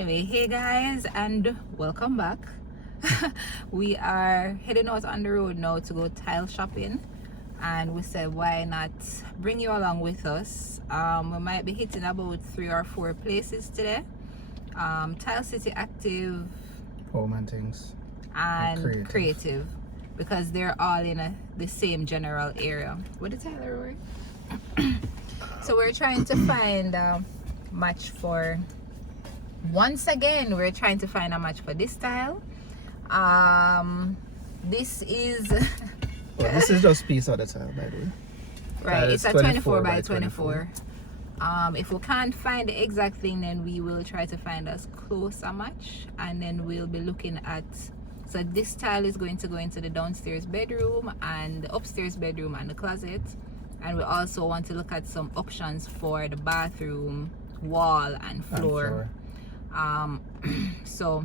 Anyway, hey guys, and welcome back. We are heading out on the road now to go tile shopping, and we said why not bring you along with us. We might be hitting about 3 or 4 places today. Tile City, Active, Home and Things, and Creative, because they're all in the same general area. What did Tyler work? So we're trying to find a match for, once again we're trying to find a match for this tile. This is well, this is just piece of the tile, by the way. right, it's a 24 by 24. If we can't find the exact thing, then we will try to find as close a match, and then we'll be looking at, so this tile is going to go into the downstairs bedroom and the upstairs bedroom and the closet, and we also want to look at some options for the bathroom wall and floor. So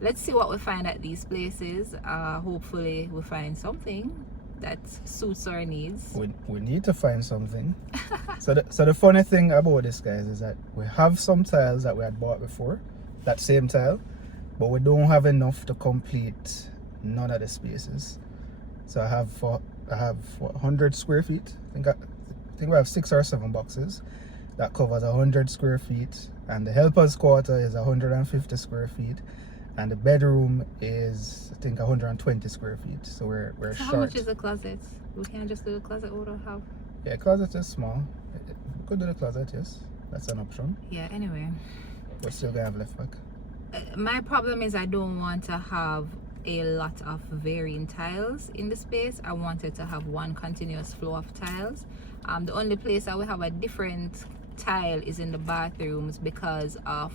let's see what we find at these places. Hopefully we find something that suits our needs. We need to find something. So the funny thing about this, guys, is that we have some tiles that we had bought before, that same tile, but we don't have enough to complete none of the spaces. So I have 100 square feet. I think we have 6 or 7 boxes that covers 100 square feet, and the helper's quarter is 150 square feet, and the bedroom is, I think, 120 square feet. So we're so short. How much is the closet? We can't just do the closet. We don't have. Yeah, closet is small. We could do the closet, yes. That's an option. Yeah, anyway. We're still gonna have left back. My problem is I don't want to have a lot of varying tiles in the space. I wanted to have one continuous flow of tiles. The only place I will have a different tile is in the bathrooms, because of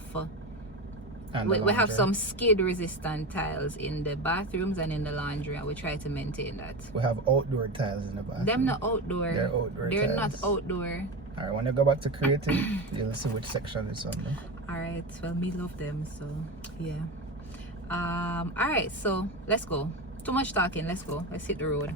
we have some skid resistant tiles in the bathrooms and in the laundry, and we try to maintain that. We have outdoor tiles in the bathroom. Them not outdoor. They're outdoor. They're tiles. not outdoor. Alright, when you go back to creative, you'll see which section is on there. Alright, well, me love them, so yeah. Alright, so let's go. Too much talking, let's go. Let's hit the road.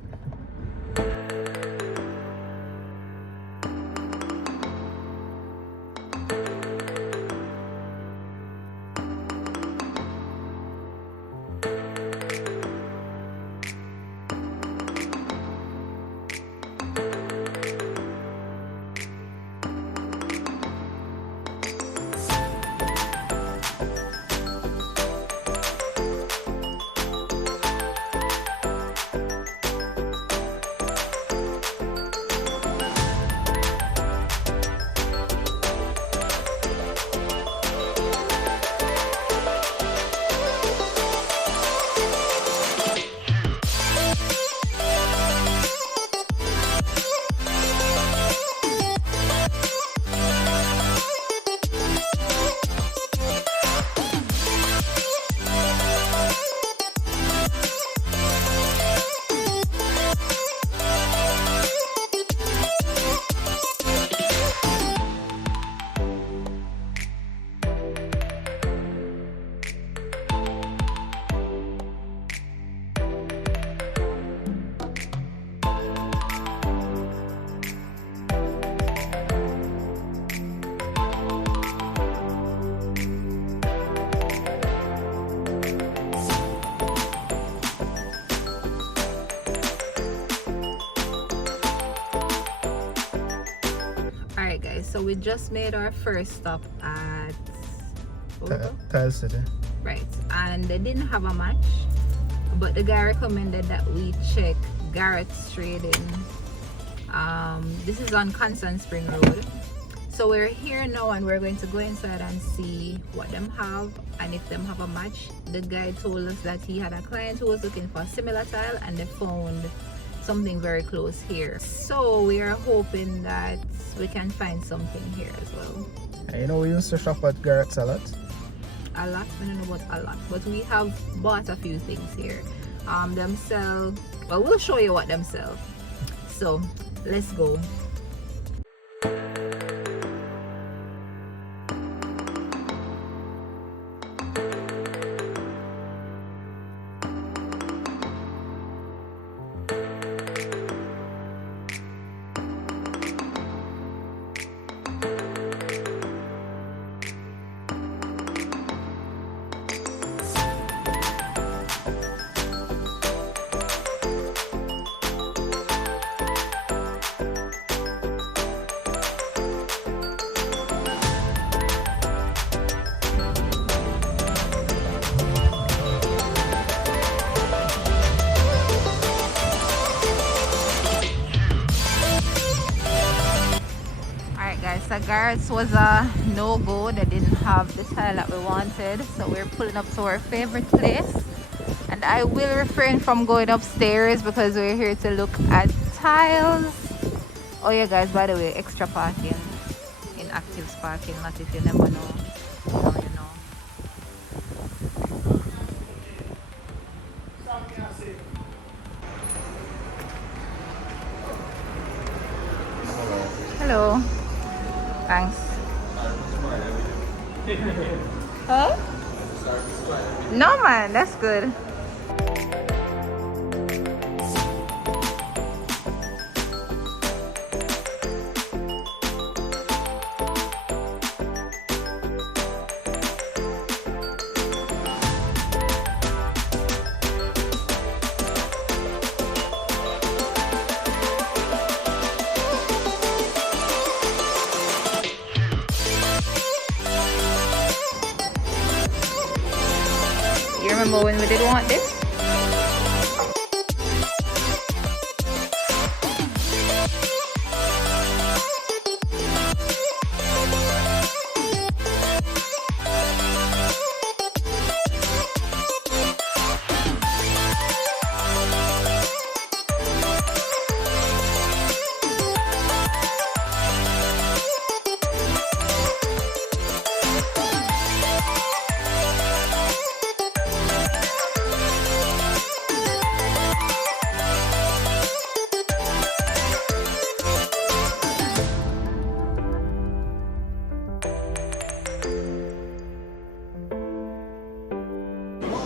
Alright guys, so we just made our first stop at Tile City. Right, and they didn't have a match, but the guy recommended that we check Garrett's Trading. This is on Constant Spring Road. So we're here now, and we're going to go inside and see what them have and if them have a match. The guy told us that he had a client who was looking for a similar tile, and they found something very close here. So we are hoping that we can find something here as well. And you know, we used to shop at Garrett's a lot. A lot? I don't know about a lot, but we have bought a few things here. Them sell, well, we'll show you what them sell. So let's go. Garrett's was a no-go. They didn't have the tile that we wanted, so we're pulling up to our favorite place. And I will refrain from going upstairs because we're here to look at tiles. Oh yeah guys, by the way, extra parking in Active's parking lot, if you never know. Now you know. Hello. Thanks. Huh? No man, that's good. You remember when we did want this?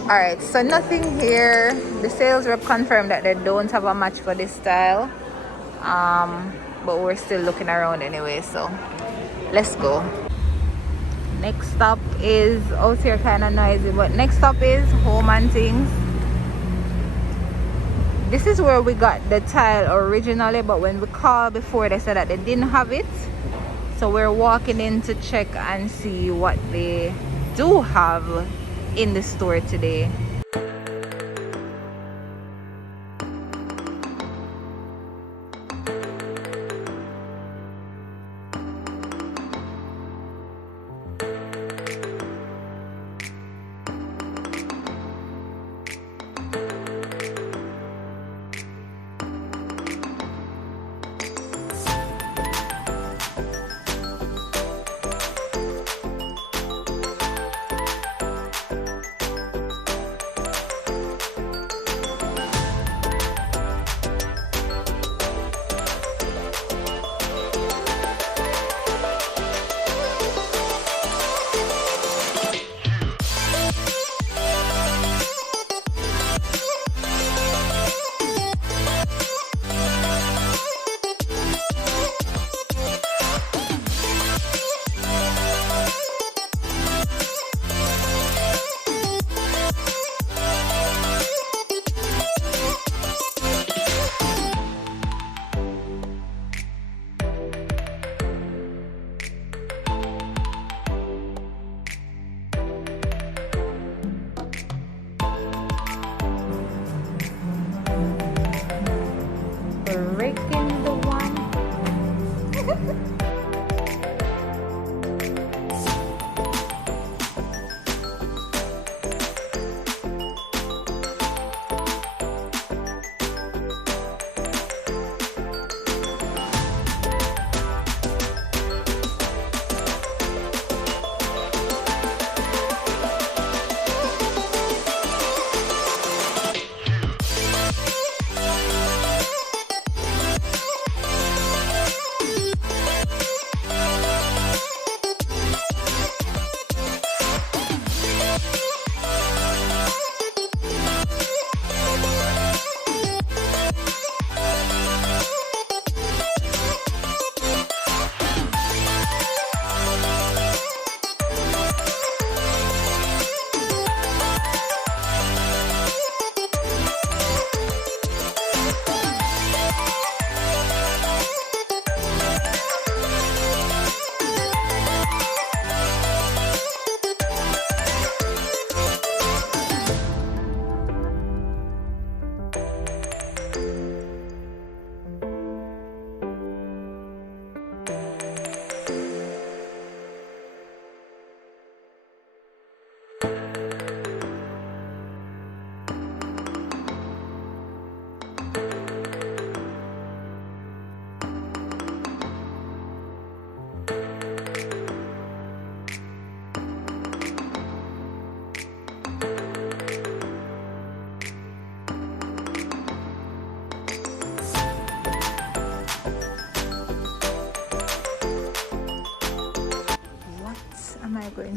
Alright, so nothing here. The sales rep confirmed that they don't have a match for this style. But we're still looking around anyway, so let's go. Next stop is out here, kind of noisy, but next stop is Home and Things. This is where we got the tile originally, but when we called before, they said that they didn't have it. So we're walking in to check and see what they do have in the store today.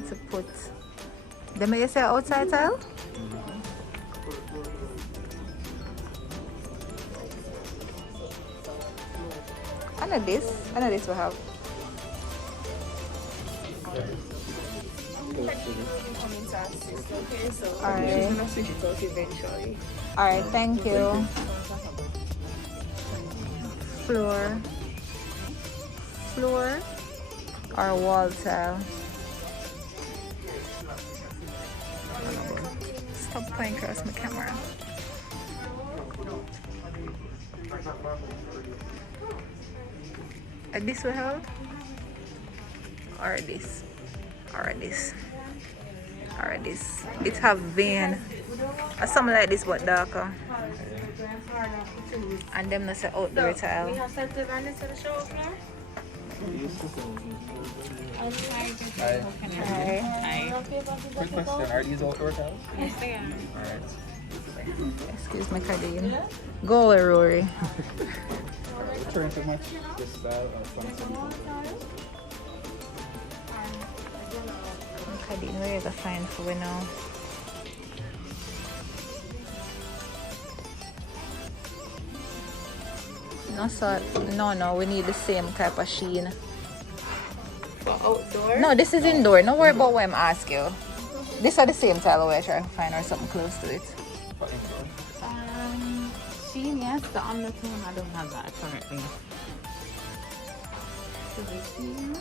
to put. Then may you say outside tile? I know this we have. Alright, thank you. Floor or wall tile. Stop playing across my camera. This will help, or this, or this, or this. It have vein, or something like this but darker. And them not say outdoor tile. We have something on this to the show floor. Hi. Quick question, are these outdoor tiles? Yes, they are. Alright. Excuse my Cadine. Go away, Rory. Trying to match this style or something. Cadine, where is the fine for we now? No, we need the same type of sheen. For outdoor? No, this is indoor. Don't worry about what I'm asking you. These are the same tile we're trying to find or something close to it. Sheen, yes. The undertone, I don't have that currently. So the sheen.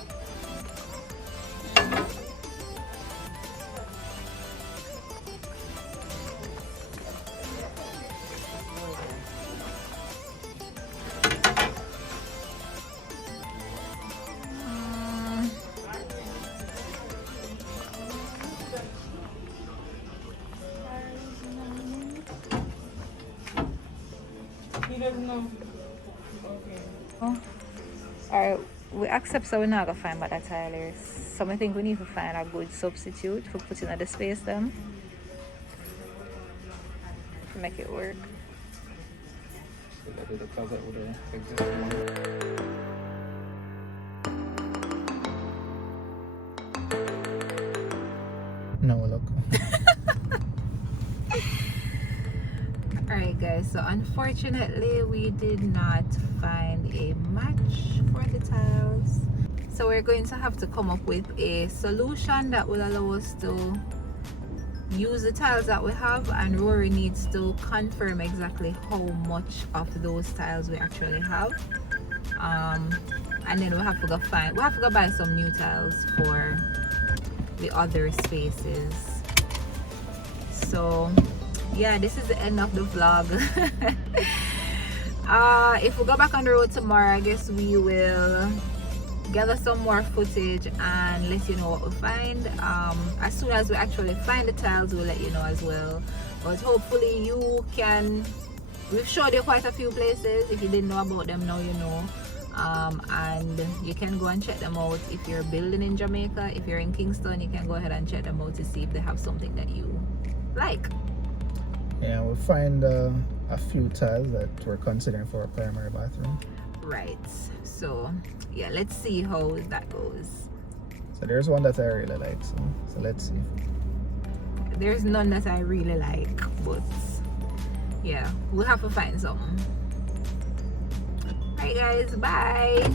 He doesn't know. Okay. Alright, we accept so we're not gonna find better tilers. So I think we need to find a good substitute for putting at the space them to make it work. No, look. Alright guys, so unfortunately we did not find a match for the tiles. So we're going to have to come up with a solution that will allow us to use the tiles that we have, and Rory needs to confirm exactly how much of those tiles we actually have. And then we'll have to go buy some new tiles for the other spaces. So yeah, this is the end of the vlog. If we go back on the road tomorrow, I guess we will gather some more footage and let you know what we find. As soon as we actually find the tiles, we'll let you know as well. But hopefully we've showed you quite a few places. If you didn't know about them, now you know. And you can go and check them out if you're building in Jamaica. If you're in Kingston, you can go ahead and check them out to see if they have something that you like. Yeah, we'll find a few tiles that we're considering for a primary bathroom. Right, so yeah, let's see how that goes. So there's one that I really like, so let's see. There's none that I really like, but yeah, we'll have to find something. Alright guys, bye.